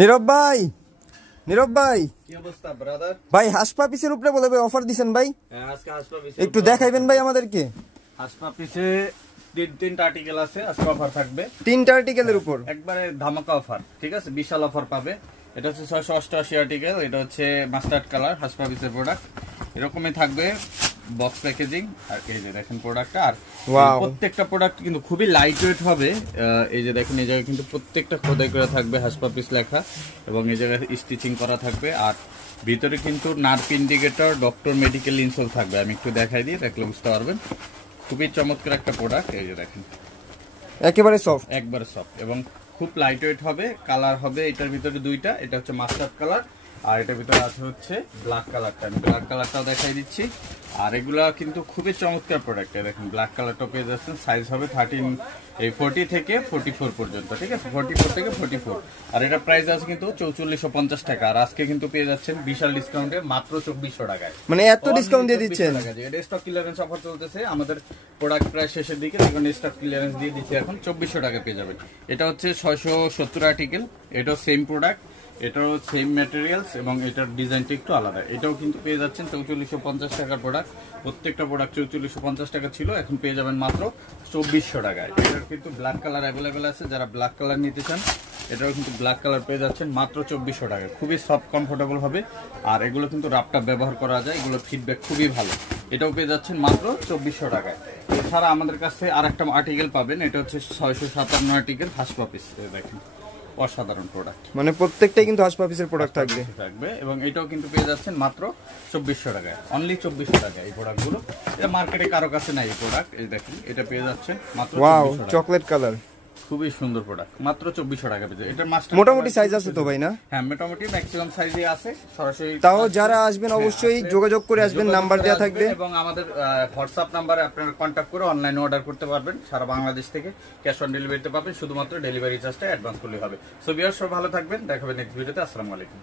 নীরব ভাই, নীরব ভাই, কি অবস্থা ব্রাদার? ভাই হাসপা পিসের উপরে বলে ভাই অফার দিছেন ভাই, আজকে হাসপা পিসে একটু দেখাইবেন ভাই আমাদেরকে। হাসপা পিসে তিনটা আর্টিকেল আছে, আজকে অফার থাকবে তিনটা আর্টিকেলের উপর একবারে ধামাকা অফার, ঠিক আছে? বিশাল অফার পাবে। এটা হচ্ছে 688 আর্টিকেল, এটা হচ্ছে মাস্টার্ড কালার হাসপা পিসের প্রোডাক্ট। এরকমই থাকবে বক্স প্যাকেজিং। আর এই যে দেখেন প্রোডাক্টটা, আর প্রত্যেকটা প্রোডাক্ট কিন্তু খুবই লাইট ওয়েট হবে। এই যে দেখেন এই জায়গায় কিন্তু প্রত্যেকটা খোদাই করা থাকবে হাসপা পিস লেখা, এবং এই জায়গায় স্টিচিং করা থাকবে। আর ভিতরে কিন্তু nerve indicator, doctor medical insole থাকবে। আমি একটু দেখাই দিই, দেখলে বুঝতে পারবেন। খুবই চমৎকার একটা প্রোডাক্ট। এই যে দেখেন একেবারে সফট, একবারে সফট এবং খুব লাইট ওয়েট হবে। কালার হবে এটার ভিতরে দুইটা, এটা হচ্ছে মাস্টার্ড কালার আর এটার ভিতরে আছে হচ্ছে ব্ল্যাক কালারটা। আমি ব্ল্যাক কালারটাও দেখাই দিচ্ছি। আর এগুলা কিন্তু খুবই চমৎকার প্রোডাক্ট। দেখেন ব্ল্যাক কালারটা পেয়ে যাচ্ছেন, সাইজ হবে 40 থেকে 44 পর্যন্ত, ঠিক আছে? 44 থেকে 44। আর এটা প্রাইস আছে কিন্তু 4450 টাকা। আর আজকে কিন্তু পেয়ে যাচ্ছেন বিশাল ডিসকাউন্টে মাত্র 2400 টাকায়। মানে এত ডিসকাউন্ট দিয়ে দিচ্ছেন? এটা স্টক ক্লিয়ারেন্স অফার চলতেছে, আমাদের প্রোডাক্ট প্রায় শেষের দিকে, এখন স্টক ক্লিয়ারেন্স দিয়ে দিচ্ছি। এখন 2400 টাকা পেয়ে যাবেন। এটা হচ্ছে 670 আর্টিকেল, এটাও সেম প্রোডাক্ট, এটাও সেম ম্যাটেরিয়ালস এবং এটার ডিজাইনটা একটু আলাদা। এটাও কিন্তু পেয়ে যাচ্ছেন 4450 টাকার প্রোডাক্ট। প্রত্যেকটা প্রোডাক্ট 4450 টাকা ছিল, এখন পেয়ে যাবেন মাত্র 2400 টাকায়। এটার কিন্তু ব্ল্যাক কালার অ্যাভেলেবেল আছে, যারা ব্ল্যাক কালার নিতে চান এটাও কিন্তু ব্ল্যাক কালার পেয়ে যাচ্ছেন মাত্র 2400 টাকায়। খুবই সফট কমফোর্টেবল হবে। আর এগুলো কিন্তু রাপটাপ ব্যবহার করা যায়, এগুলো ফিডব্যাক খুবই ভালো। এটাও পেয়ে যাচ্ছেন মাত্র 2400 টাকায়। এছাড়া আমাদের কাছে আর একটা আর্টিকেল পাবেন, এটা হচ্ছে 657 আর্টিকেল হাসপা পিস। দেখেন অসাধারণ প্রোডাক্ট, মানে প্রত্যেকটাই কিন্তু হাসপা পিসের প্রোডাক্ট থাকবে এবং এটাও কিন্তু পেয়ে যাচ্ছেন মাত্র 2400 টাকায়, অনলি 2400 টাকায়। এই প্রোডাক্টগুলো এটা মার্কেটে কারো কাছে নাই। এই প্রোডাক্ট এই দেখেন, এটা পেয়ে যাচ্ছেন মাত্র 2400 টাকা। চকলেট কালার, খুবই সুন্দর প্রোডাক্ট, মাত্র 2400 টাকা পেয়ে। এটার মাস্টার মোটামুটি সাইজ আছে তো ভাই না? হ্যাঁ, মোটামুটি ম্যাক্সিমাম সাইজে আছে। সরাসরি তাও যারা আসবেন অবশ্যই যোগাযোগ করে আসবেন, নাম্বার দেওয়া থাকবে এবং আমাদের হোয়াটসঅ্যাপ নাম্বারে আপনারা কন্ট্যাক্ট করে অনলাইনে অর্ডার করতে পারবেন। সারা বাংলাদেশ থেকে ক্যাশ অন ডেলিভারিতে পাবেন, শুধুমাত্র ডেলিভারি চার্জটা অ্যাডভান্স করলে হবে। সো ভিউয়ার্স, সব ভালো থাকবেন, দেখাবেন নেক্সট ভিডিওতে। আসসালামু আলাইকুম।